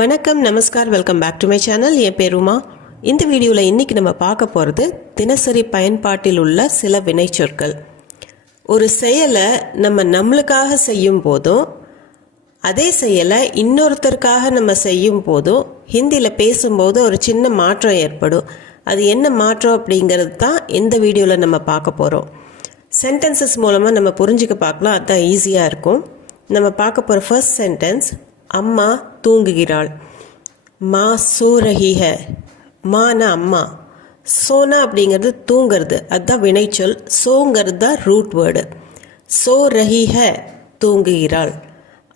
வணக்கம், நமஸ்கார், welcome back to my channel. என் பேர் உமா. இந்த வீடியோவில் இன்றைக்கி நம்ம பார்க்க போகிறது தினசரி பயன்பாட்டில் உள்ள சில வினைச்சொற்கள். ஒரு செயலை நம்மளுக்காக செய்யும் போதும் அதே செயலை இன்னொருத்தருக்காக நம்ம செய்யும் போதும் ஹிந்தியில் பேசும்போது ஒரு சின்ன மாற்றம் ஏற்படும். அது என்ன மாற்றம் அப்படிங்கிறது தான் இந்த வீடியோவில் நம்ம பார்க்க போகிறோம். சென்டென்சஸ் மூலமாக நம்ம புரிஞ்சுக்க பார்க்கலாம், அதுதான் ஈஸியாக இருக்கும். நம்ம பார்க்க போகிற ஃபர்ஸ்ட் சென்டென்ஸ், அம்மா தூங்குகிறாள். மா சோ ரஹி ஹை. மானா அம்மா, சோனா அப்படிங்கிறது தூங்கிறது, அதுதான் வினைச்சொல். சோங்கிறது தான் ரூட் வேர்டு. சோ ரஹி ஹை தூங்குகிறாள்,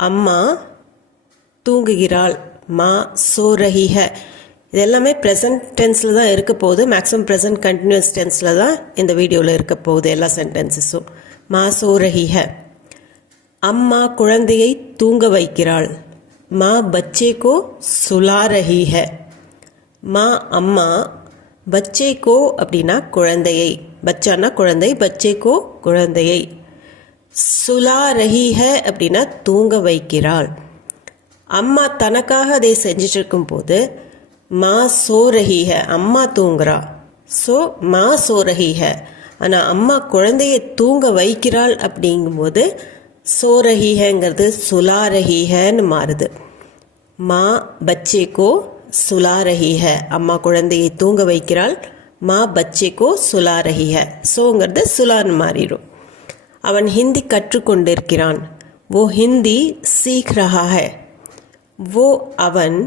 அம்மா தூங்குகிறாள். மா சோ ரஹி ஹை. இது எல்லாமே ப்ரெசன்ட் டென்ஸில் தான் இருக்க போகுது. மேக்ஸிமம் ப்ரெசன்ட் கண்டினியூஸ் டென்ஸில் தான் இந்த வீடியோவில் இருக்க போகுது எல்லா சென்டென்சஸும். மா சோ ரஹி ஹை. அம்மா குழந்தையை தூங்க வைக்கிறாள். माँ बच्चे को सुला रही है. माँ अम्मा, बच्चे को அப்படின்னா குழந்தையை, பச்சானா குழந்தை, பச்சே கோ குழந்தையை. சுலா ரஹி ஹை அப்படின்னா தூங்க வைக்கிறாள். அம்மா தனக்காக அதை செஞ்சுட்டு இருக்கும் போது மா சோ ரஹி ஹை, அம்மா தூங்குறா. ஸோ மா சோ ரஹி ஹை. ஆனால் அம்மா குழந்தையை தூங்க வைக்கிறாள் அப்படிங்கும்போது சோ ரஹி ஹைங்கிறது சுலா ரஹி ஹைன்னு மாறுது. மா பச்சே கோ சுலா ரஹி ஹை. அம்மா குழந்தையை தூங்க வைக்கிறாள். மா பச்சே கோ சுலா ரஹி ஹை. சோங்கிறது சுலான்னு மாறிடும். அவன் ஹிந்தி கற்றுக்கொண்டிருக்கிறான். वो हिंदी सीख रहा है. वो அவன்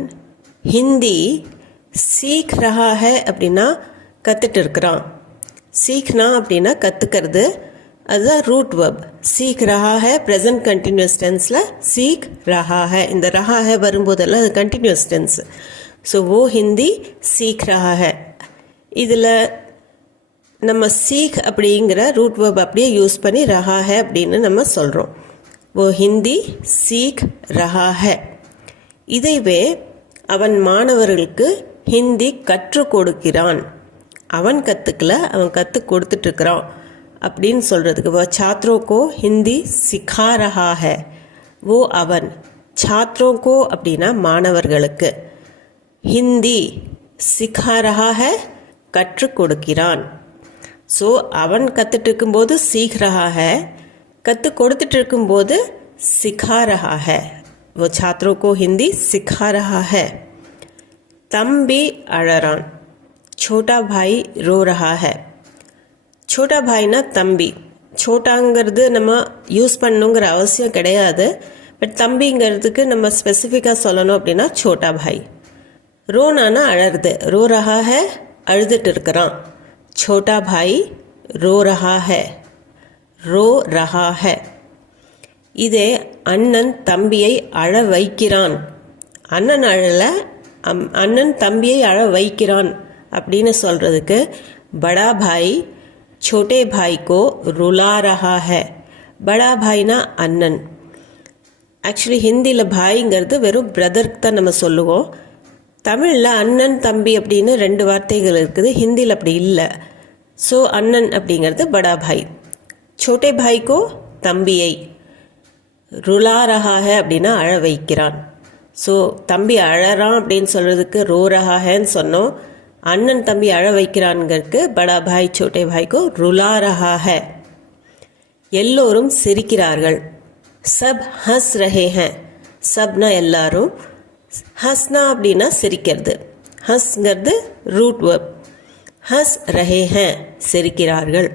ஹிந்தி சீக் ரஹா ஹை அப்படின்னா கற்றுட்டு இருக்கிறான். சீக்னா அப்படின்னா கற்றுக்கிறது, அதுதான் ரூட் வேர்ப். சீக் ரஹா ஹை ப்ரெசன்ட் கண்டினியூஸ் டென்ஸில் சீக் ரஹா ஹை. இந்த ரஹா ஹை வரும்போதெல்லாம் அது கண்டினியூஸ் டென்ஸ். ஸோ ஓ ஹிந்தி சீக் ரஹா ஹை. இதில் நம்ம சீக் அப்படிங்கிற ரூட் வேர்ப் அப்படியே யூஸ் பண்ணி ரஹா ஹை அப்படின்னு நம்ம சொல்கிறோம். ஓ ஹிந்தி சீக் ரஹா ஹை. இதைவே அவன் மாணவர்களுக்கு ஹிந்தி கற்றுக் கொடுக்கிறான். அவன் கற்றுக்கல, அவன் கற்றுக் கொடுத்துட்ருக்கிறான் அப்படின்னு சொல்கிறதுக்கு वो छात्रों को हिंदी सिखा रहा है. वो அவன், छात्रों को அப்படின்னா மாணவர்களுக்கு, ஹிந்தி சிखा रहा है கற்றுக் கொடுக்கிறான். ஸோ அவன் கற்றுட்டு இருக்கும்போது சீக் ரஹா ஹை, கற்றுக் கொடுத்துட்டு இருக்கும்போது சிखा रहा है. वो छात्रों को हिंदी सिखा रहा है. தம்பி அழறான். छोटा भाई रो रहा है. छोटा भाईனா தம்பி. சோட்டாங்கிறது நம்ம யூஸ் பண்ணணுங்கிற அவசியம் கிடையாது. பட் தம்பிங்கிறதுக்கு நம்ம ஸ்பெசிஃபிக்காக சொல்லணும் அப்படின்னா சோட்டா பாய். ரோனானா அழறது. ரோ ரஹா ஹை அழுதுட்டு இருக்கிறான். சோட்டா பாய் ரோ ரஹா ஹை, ரோ ரஹா ஹை. இதே அண்ணன் தம்பியை அழ வைக்கிறான். அண்ணன் அழல, அண்ணன் தம்பியை அழ வைக்கிறான் அப்படின்னு சொல்கிறதுக்கு படா பாய் छोटे भाई को रुला रहा है. बड़ा भाईனா அண்ணன். ஆக்சுவலி ஹிந்தியில் பாய்ங்கிறது வெறும் பிரதருக்கு தான் நம்ம சொல்லுவோம். தமிழில் அண்ணன் தம்பி அப்படின்னு ரெண்டு வார்த்தைகள் இருக்குது, ஹிந்தியில் அப்படி இல்லை. ஸோ அண்ணன் அப்படிங்கிறது படா பாய். छोटे भाई को தம்பியை, रुला रहा है அப்படின்னா அழ வைக்கிறான். ஸோ தம்பி அழறான் அப்படின்னு சொல்கிறதுக்கு ரோ ரஹா ஹைன்னு சொன்னோம். அண்ணன் தம்பி அழ வைக்கிறான்கிறதுக்கு படா பாய் சோட்டே பாய்க்கோ ருலா ரஹா ஹை. எல்லோரும் சிரிக்கிறார்கள். சப் ஹஸ் ரஹே ஹை. சப்னா எல்லாரும், ஹஸ்னா அப்படின்னா சிரிக்கிறது. ஹஸ்ங்கிறது ரூட் வேர்ப். ஹஸ் ரஹே ஹை சிரிக்கிறார்கள்.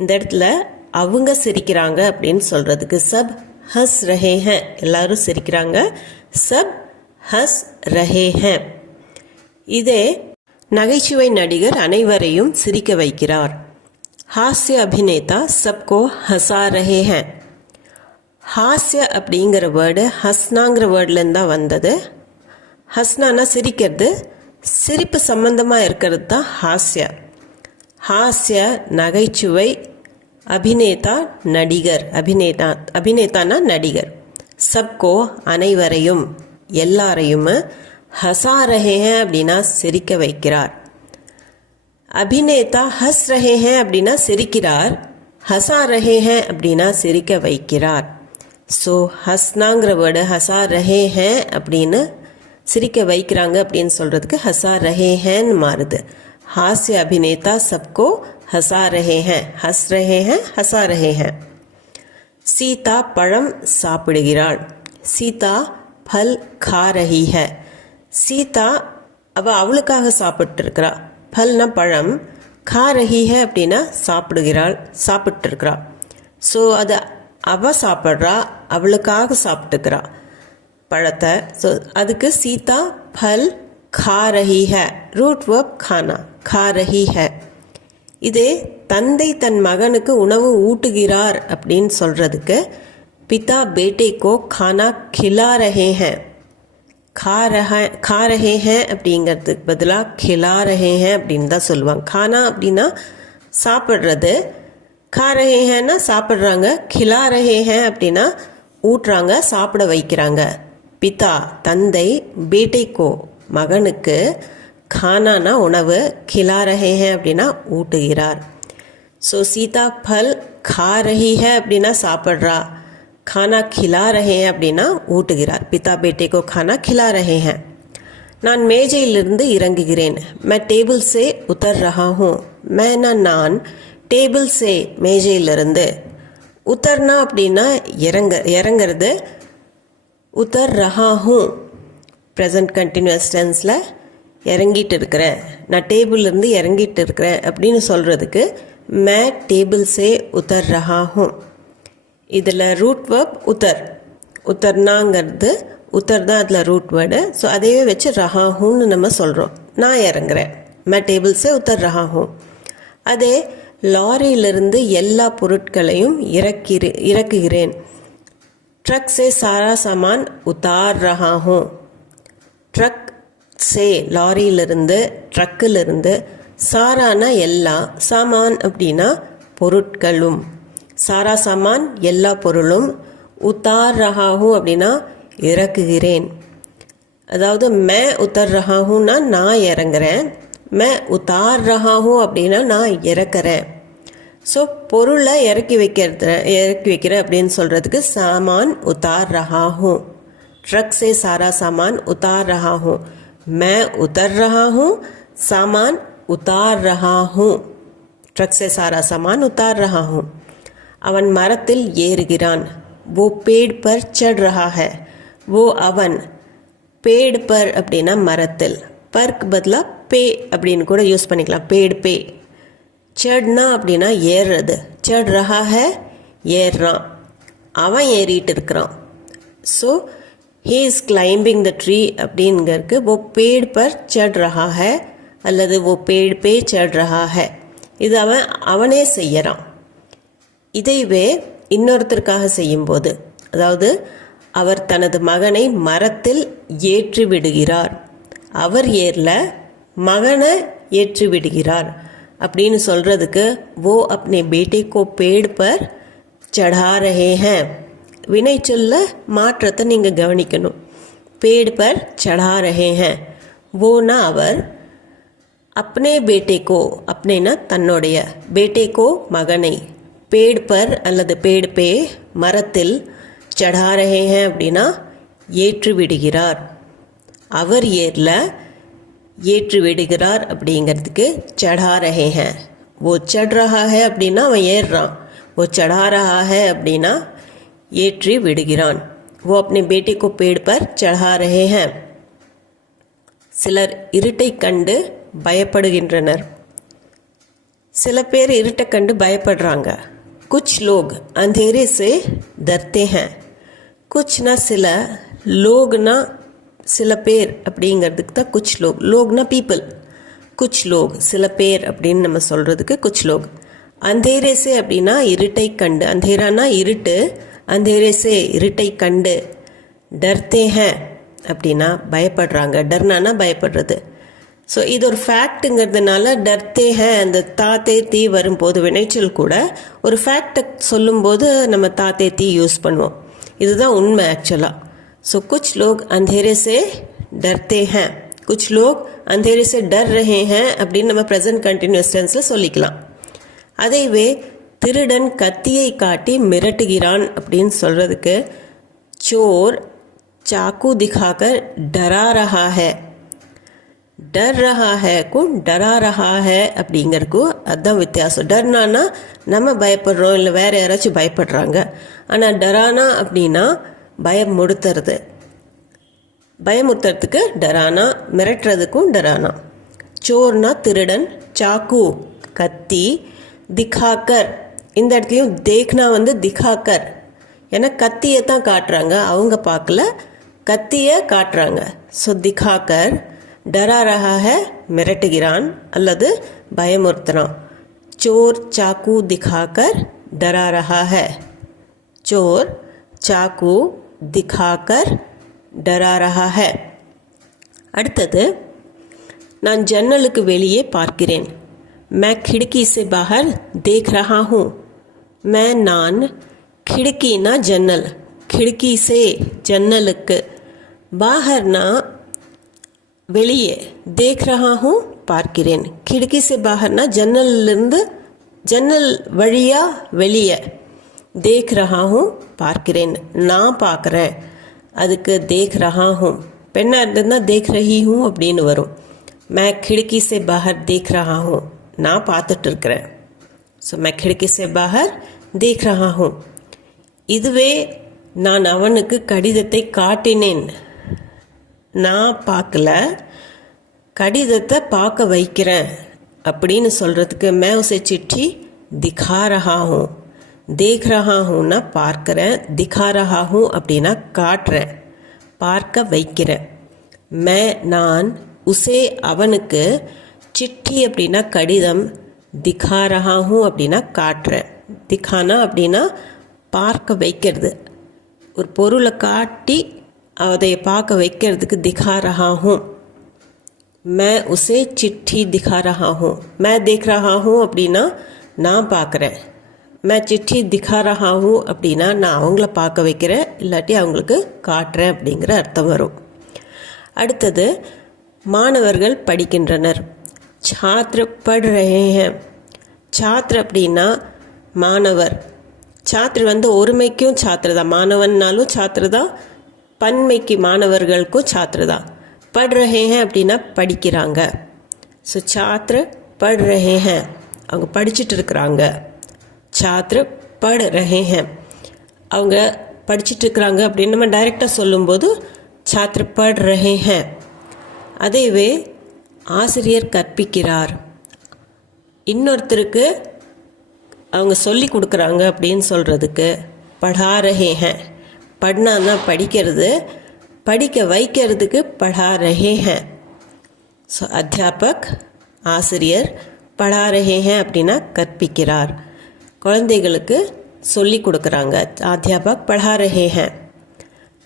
இந்த இடத்துல அவங்க சிரிக்கிறாங்க அப்படின்னு சொல்கிறதுக்கு சப் ஹஸ் ரஹே ஹை, எல்லாரும் சிரிக்கிறாங்க. சப் ஹஸ் ரஹே ஹை. இதே நகைச்சுவை நடிகர் அனைவரையும் சிரிக்க வைக்கிறார். ஹாஸ்ய அபிநேதா சப்கோ ஹசா ரஹே ஹை. ஹாஸ்ய அப்படிங்கிற வேர்டு ஹஸ்னாங்கிற வேர்ட்லேருந்து தான் வந்தது. ஹஸ்னானா சிரிக்கிறது, சிரிப்பு சம்பந்தமாக இருக்கிறது தான் ஹாஸ்ய. ஹாஸ்ய நகைச்சுவை, அபிநேதா நடிகர், அபிநேதானா நடிகர். சப்கோ அனைவரையும், எல்லாரையும், ஹசா ரஹே ஹை அப்படின்னா சிரிக்க வைக்கிறார். அபிநேதா ஹஸ் ரஹே ஹை அப்படின்னா சிரிக்கிறார். ஹசா ரஹே ஹை அப்படின்னா சிரிக்க வைக்கிறார். ஸோ ஹஸ்னாங்கிற வேர்டு ஹசா ரஹே ஹே அப்படின்னு சிரிக்க வைக்கிறாங்க அப்படின்னு சொல்கிறதுக்கு ஹசா ரஹே ஹேன்னு மாறுது. हास्य अभिनेता सबको हंसा रहे हैं, हंस रहे हैं, हंसा रहे हैं. सीता पழம் சாப்பிடுகிறாள். சீதா फल खा रही है. சீதா அவளுக்காக சாப்பிட்டு இருக்கிறா. फलனா பழம், खा रही है அப்படின்னா சாப்பிடுகிறாள், சாப்பிட்டு இருக்கிறா. ஸோ அது அவ சாப்பிட்றா, அவளுக்காக சாப்பிட்டுக்கிறா பழத்தை. ஸோ அதுக்கு சீதா फल खा रही है, रूट वर्ब खाना, खा रही है. இதே தந்தை தன் மகனுக்கு உணவு ஊட்டுகிறார் அப்படின்னு சொல்கிறதுக்கு பிதா பேட்டே கோ खाना खिला रहे हैं. खा रहे हैं அப்படிங்கிறதுக்கு பதிலாக खिला रहे हैं அப்படின்னு தான் சொல்லுவாங்க. खाना அப்படின்னா சாப்பிட்றது, खा रहे हैंனா சாப்பிட்றாங்க, खिला रहे हैं அப்படின்னா ஊட்டுறாங்க, சாப்பிட வைக்கிறாங்க. பிதா தந்தை, பேட்டே கோ மகனுக்கு, खानाனா உணவு, खिला रहे हैं அப்படின்னா ஊட்டுகிறார். ஸோ சீதா फल खा रही है அப்படின்னா சாப்பிட்றா, खाना खिला रहे हैं அப்படின்னா ஊட்டுகிறார். பிதா பேட்டே கோ खाना खिला रहे हैं. நான் மேஜையிலிருந்து இறங்குகிறேன். मैं टेबल से उतर रहा हूँ. मैंனா நான், டேபிள் சே மேஜையிலிருந்து, உத்தர்னா அப்படின்னா இறங்கிறது, உத்தர் ரஹா ஹூ ப்ரெசன்ட் கண்டினியூஸ் டென்ஸில் இறங்கிட்டு இருக்கிறேன், நான் டேபிள்லேருந்து இறங்கிட்டு இருக்கிறேன் அப்படின்னு சொல்கிறதுக்கு மே table say Uttar Raha who. இதில் ரூட் வேர்ப் உத்தர், உத்தர்னாங்கிறது உத்தர் தான் அதில் ரூட் வேர்டு. ஸோ அதையே வச்சு ரஹா ஹூன்னு நம்ம சொல்கிறோம். நான் இறங்குறேன், மே table say Uttar Raha who. அதே லாரியிலிருந்து எல்லா பொருட்களையும் இறக்குகிறேன். ट्रक से सारा सामान उतार रहा हूँ. ட்ரக் சே லாரியிலிருந்து, ட்ரக்கிலிருந்து, சாரானா எல்லா, சாமான் அப்படின்னா பொருட்களும், சாரா சாமான் எல்லா பொருளும், உத்தார் ரஹாஹூ அப்படின்னா இறக்குகிறேன். அதாவது மே உத்தர் ரஹாஹூன்னா நான் இறங்குறேன், மே உத்தார் ரஹாஹூ அப்படின்னா நான் இறக்குறேன். ஸோ பொருளை இறக்கி வைக்கிறேன் அப்படின்னு சொல்கிறதுக்கு சாமான் உத்தார் ரஹா ஹூँ. ट्रक से सारा सामान उतार रहा हूँ. मैं उतर रहा हूँ, सामान उतार रहा हूँ. ट्रक से सारा सामान उतार रहा हूँ. அவன் மரத்தில் ஏறுகிறான். वो पेड़ पर चढ़ रहा है. वो அவன், पेड़ पर அப்படின்னா மரத்தில், பர்க்கு பதிலாக பே அப்படின்னு கூட யூஸ் பண்ணிக்கலாம், पेड़ पे. चढ़ना அப்படின்னா ஏறுறது, चढ़ रहा है ஏறுறான், அவன் ஏறிட்டு இருக்கிறான். So he is climbing the tree அப்படிங்கிறதுக்கு वो पेड़ पर चढ़ रहा है அல்லது वो पेड़ पे चढ़ रहा है. இது அவனே செய்யறான். இதைவே இன்னொருத்தருக்காக செய்யும்போது, அதாவது அவர் தனது மகனை மரத்தில் ஏற்றி விடுகிறார். அவர் ஏறல, மகனை ஏற்றி விடுகிறார் அப்படின்னு சொல்கிறதுக்கு वो अपने बेटे को पेड़ पर चढ़ा रहे हैं. வினைச்சொல்ல மாற்றத்தை நீங்கள் கவனிக்கணும். पेड़ पर चढ़ा रहे हैं, वोனா அவர், अपने बेटे को, अपनेனா தன்னுடைய, बेटे को மகனை, पेड़ पर அல்லது पेड़ पे மரத்தில், चढ़ा रहे हैं அப்படின்னா ஏற்றி விடுகிறார். அவர் ஏறல, ஏற்றி விடுகிறார் அப்படிங்கிறதுக்கு चढ़ा रहे हैं. वो चढ़ रहा है அப்படின்னா அவன் ஏறுறான், वो चढ़ा रहा है அப்படின்னா ஏற்றி விடுகிறான். वो अपने बेटे को पेड़ पर चढ़ा रहे हैं. சிலர் இருட்டை கண்டு பயப்படுகின்றனர். சில பேர் இருட்டை கண்டு பயப்படுறாங்க. कुछ लोग अंधेरे से डरते हैं. कुछனா சில, லோக்னா சில பேர் அப்படிங்கிறதுக்கு தான் कुछ लोग. லோக்னா பீப்புள், कुछ लोग சில பேர் அப்படின்னு நம்ம சொல்கிறதுக்கு कुछ लोग. अंधेरे से அப்படின்னா இருட்டை கண்டு, अंधेराனா இருட்டு, अंधेरे से இருட்டை கண்டு, डरते हैं அப்படின்னா பயப்படுறாங்க, डरनाனா பயப்படுறது. ஸோ இது ஒரு ஃபேக்ட்டுங்கிறதுனால डरते हैं அந்த தாத்தே தீ வரும்போது வினைச்சொல் கூட ஒரு ஃபேக்டை சொல்லும்போது நம்ம தாத்தே தீ யூஸ் பண்ணுவோம். இதுதான் உண்மை ஆக்சுவலாக. ஸோ कुछ लोग अंधेरे से डरते हैं, कुछ लोग अंधेरे से डर रहे हैं அப்படின்னு நம்ம ப்ரெசன்ட் கண்டினியூஸ் டென்ஸில் சொல்லிக்கலாம். அதைவே திருடன் கத்தியை காட்டி மிரட்டுகிறான் அப்படின்னு சொல்கிறதுக்கு चोर चाकू दिखाकर डरा रहा है. डर रहा है को डरा रहा है அப்படிங்கிறதுக்கும் அதுதான் வித்தியாசம். டர்னானா நம்ம பயப்படுறோம், இல்லை வேற யாராச்சும் பயப்படுறாங்க. ஆனால் டரானா அப்படின்னா பயமுறுத்துறது. பயமுறுத்துறதுக்கு டரானா, மிரட்டுறதுக்கும் டரானா. சோர்னா திருடன், சாக்கு கத்தி, திகாக்கர் இந்த இடத்துலையும் தேக்னா வந்து திகாக்கர், ஏன்னா கத்தியை தான் காட்டுறாங்க, அவங்க பார்க்கல, கத்தியை காட்டுறாங்க. ஸோ திகாக்கர், டரா ரஹா ஹை மிரட்டுகிறான் அல்லது பயமுறுத்துறான். சோர் சாக்கு திகாக்கர் டரா ரஹா ஹை. சோர் சாக்கு திகாக்கர் டரா ரஹா ஹை. அடுத்தது, நான் ஜன்னலுக்கு வெளியே பார்க்கிறேன். मैं खिड़की से बाहर देख रहा हूँ. நான் खिड़कीना जन्नल, खिड़की से जन्नலுக்கு, बाहरना வெளியே, देख रहा हूँ பார்க்கிறேன். खिड़की से बाहरना ஜன்னலிருந்து, ஜன்னல் வழியா வெளியே, देख रहा हूँ பார்க்கிறேன், நான் பார்க்குறேன். அதுக்கு देख रहा हूँ. பெண்ணாக இருந்ததுன்னா देख रही हूँ அப்படின்னு வரும். मैं खिड़की से बाहर देख रहा हूँ, நான் பார்த்துட்டு இருக்கிறேன். ஸோ मैं खिड़की से बाहर देख रहा हूँ. இதுவே நான் அவனுக்கு கடிதத்தை காட்டினேன். நான் பார்க்கல, கடிதத்தை பார்க்க வைக்கிறேன் அப்படின்னு சொல்கிறதுக்கு मैं उसे चिट्ठी दिखा रहा हूँ. देख रहा हूँனா பார்க்குறேன், दिखा रहा हूँ அப்படின்னா காட்டுறேன், பார்க்க வைக்கிறேன். நான் உசே அவனுக்கு, சிட்டி அப்படின்னா கடிதம், திகா ரஹா ஹூ அப்படின்னா காட்டுறேன். திகானா அப்படின்னா பார்க்க வைக்கிறது, ஒரு பொருளை காட்டி அதை பார்க்க வைக்கிறதுக்கு திகா ரஹா ஹூ. मैं उसे चिट्ठी दिखा रहा हूँ. मैं देख रहा हूँ அப்படின்னா நான் பார்க்குறேன். मैं चिट्ठी दिखा रहा हूँ அப்படின்னா நான் அவங்கள பார்க்க வைக்கிறேன், இல்லாட்டி அவங்களுக்கு காட்டுறேன் அப்படிங்கிற அர்த்தம் வரும். அடுத்தது, மாணவர்கள் படிக்கின்றனர். छात्र पढ़ रहे हैं. छात्र அப்படின்னா மாணவர். छात्र வந்து ஒருமைக்கும் छात्र தான், மாணவன்னாலும் छात्र தான், பன்மைக்கு மாணவர்களுக்கும் छात्र தான். पढ़ रहे हैं அப்படின்னா படிக்கிறாங்க. ஸோ छात्र पढ़ रहे हैं, அவங்க படிச்சுட்டு இருக்கிறாங்க. छात्र पढ़ रहे हैं, அவங்க படிச்சுட்டு இருக்கிறாங்க அப்படின்னு நம்ம டைரெக்டாக சொல்லும்போது छात्र पढ़ रहे हैं. அதேவே ஆசிரியர் கற்பிக்கிறார், இன்னொருத்தருக்கு அவங்க சொல்லி கொடுக்குறாங்க அப்படின்னு சொல்கிறதுக்கு பढ़ा रहे हैं. பढ़ना படிக்கிறது, படிக்க வைக்கிறதுக்கு पढ़ा रहे हैं. ஸோ அத்தியாபக், ஆசிரியர், पढ़ा रहे हैं அப்படின்னா கற்பிக்கிறார், குழந்தைகளுக்கு சொல்லி கொடுக்குறாங்க. அத்தியாபக் पढ़ा रहे हैं.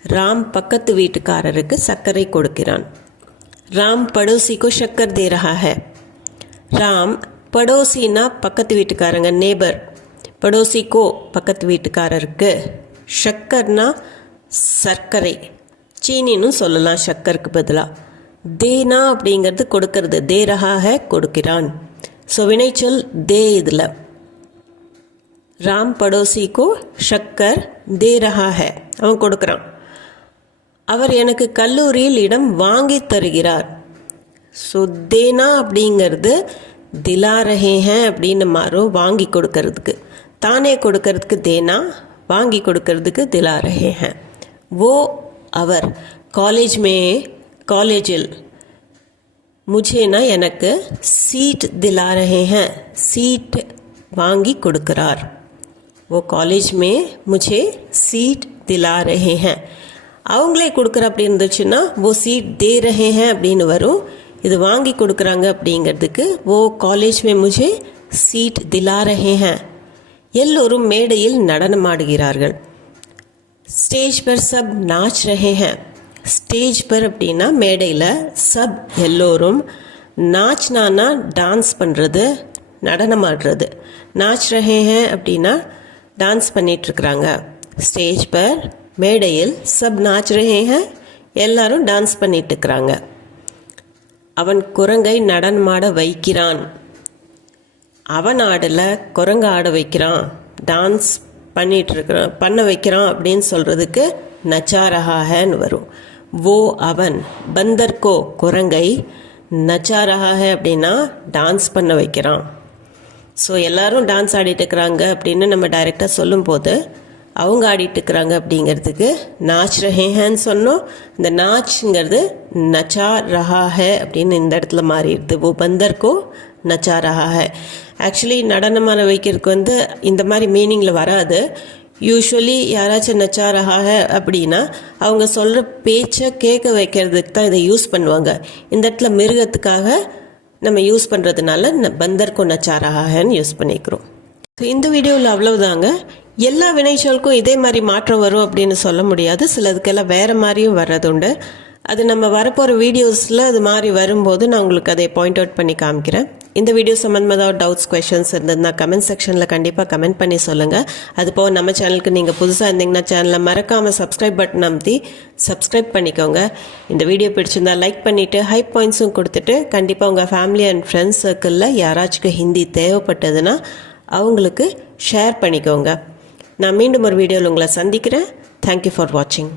ராம் பக்கத்து வீட்டுக்காரருக்கு சர்க்கரை கொடுக்கிறான். राम पड़ोसी को शक्कर दे रहा है. राम पड़ोसीना பக்கத்து வீட்டுக்காரங்க, நேபர். पड़ोसी को பக்கத்து வீட்டுக்காரருக்கு, ஷக்கர்னா சர்க்கரை, சீனின்னு சொல்லலாம் ஷக்கருக்கு பதிலாக. தேனா அப்படிங்கிறது கொடுக்கறது, தே ரஹா ஹை கொடுக்கிறான். ஸோ வினைச்சொல் தே. இதில் ராம் படோசி கோ ஷக்கர் தே ரஹா ஹை, அவன் கொடுக்குறான். அவர் எனக்கு கல்லூரியில் இடம் வாங்கி தருகிறார். ஸோ தேனா அப்படிங்கிறது திலா ரஹே ஹே அப்படின்னு மாறும், வாங்கி கொடுக்கறதுக்கு. தானே கொடுக்கறதுக்கு தேனா, வாங்கி கொடுக்கறதுக்கு திலா ரஹே ஹே. वो அவர், காலேஜ் மே காலேஜில், முझेனா எனக்கு, சீட் திலா ரஹே ஹே, சீட் வாங்கி கொடுக்கிறார். वो காலேஜ் மே मुझे சீட் திலா ரஹே ஹே. அவங்களே கொடுக்குற அப்படி இருந்துச்சுன்னா वो சீட் தே ரஹே ஹே அப்படின்னு வரும். இது வாங்கி கொடுக்குறாங்க அப்படிங்கிறதுக்கு वो காலேஜ் மே मुझे சீட் திலா ரஹே ஹே. எல்லோரும் மேடையில் நடனமாடுகிறார்கள். ஸ்டேஜ் பர் சப் நாச் ரஹே ஹே. ஸ்டேஜ் பர் அப்படின்னா மேடையில், சப் எல்லோரும், நாச்னானா டான்ஸ் பண்ணுறது, நடனமாடுறது. நாச் ரஹே ஹே அப்படின்னா டான்ஸ் பண்ணிகிட்ருக்குறாங்க. ஸ்டேஜ் பர் மேடையில், சப் நாச் ரஹே ஹே எல்லாரும் டான்ஸ் பண்ணிட்டுருக்குறாங்க. அவன் குரங்கை நடனமாட வைக்கிறான். அவன் ஆடலை, குரங்கு ஆட வைக்கிறான், டான்ஸ் பண்ண வைக்கிறான் அப்படின்னு சொல்கிறதுக்கு நச்சா ரஹா ஹேன்னு வரும். वो அவன், பந்தர் கோ குரங்கை, நச்சா ரஹா ஹே அப்படின்னா டான்ஸ் பண்ண வைக்கிறான். ஸோ எல்லாரும் டான்ஸ் ஆடிட்டு இருக்கிறாங்க அப்படின்னு நம்ம டைரெக்டாக சொல்லும்போது அவங்க ஆடிட்டு இருக்கிறாங்க அப்படிங்கிறதுக்கு நாச் ரஹேன்னு சொன்னோம். இந்த நாச்ங்கிறது நச்சா ரஹா ஹே அப்படின்னு இந்த இடத்துல மாறிடுது. ஓ பந்தர்கோ நச்சா ரஹா ஹே. ஆக்சுவலி நடனமான வைக்கிறதுக்கு இந்த மாதிரி மீனிங்கில் வராது. யூஸ்வலி யாராச்சும் நச்சா ரஹா ஹே அப்படின்னா அவங்க சொல்கிற பேச்சை கேட்க வைக்கிறதுக்கு தான் இதை யூஸ் பண்ணுவாங்க. இந்த இடத்துல மிருகத்துக்காக நம்ம யூஸ் பண்ணுறதுனால பந்தர்கோ நச்சா ரஹா ஹேன்னு யூஸ் பண்ணிக்கிறோம். ஸோ இந்த வீடியோவில் அவ்வளவுதாங்க. எல்லா வினைச்சொல்லுக்கும் இதே மாதிரி மாற்றம் வரும் அப்படின்னு சொல்ல முடியாது. சிலதுக்கெல்லாம் வேறு மாதிரியும் வர்றதுண்டு. அது நம்ம வரப்போகிற வீடியோஸில் அது மாதிரி வரும்போது நான் உங்களுக்கு அதை பாயிண்ட் அவுட் பண்ணி காமிக்கிறேன். இந்த வீடியோ சம்மந்தமாக ஏதாவது டவுட்ஸ் குவெஷன்ஸ் இருந்ததுன்னா கமெண்ட் செக்ஷனில் கண்டிப்பாக கமெண்ட் பண்ணி சொல்லுங்கள். அதுபோக நம்ம சேனலுக்கு நீங்கள் புதுசாக இருந்தீங்கன்னா சேனலை மறக்காமல் சப்ஸ்கிரைப் பட்டன் அமுத்தி சப்ஸ்கிரைப் பண்ணிக்கோங்க. இந்த வீடியோ பிடிச்சிருந்தா லைக் பண்ணிவிட்டு ஹை பாயிண்ட்ஸும் கொடுத்துட்டு கண்டிப்பாக உங்கள் ஃபேமிலி அண்ட் ஃப்ரெண்ட்ஸ் சர்க்கிளில் யாராச்சும் ஹிந்தி தேவைப்பட்டதுன்னா அவங்களுக்கு ஷேர் பண்ணிக்கோங்க. நான் மீண்டும் ஒரு வீடியோவில் உங்களை சந்திக்கிறேன். தேங்க்யூ ஃபார் வாட்சிங்.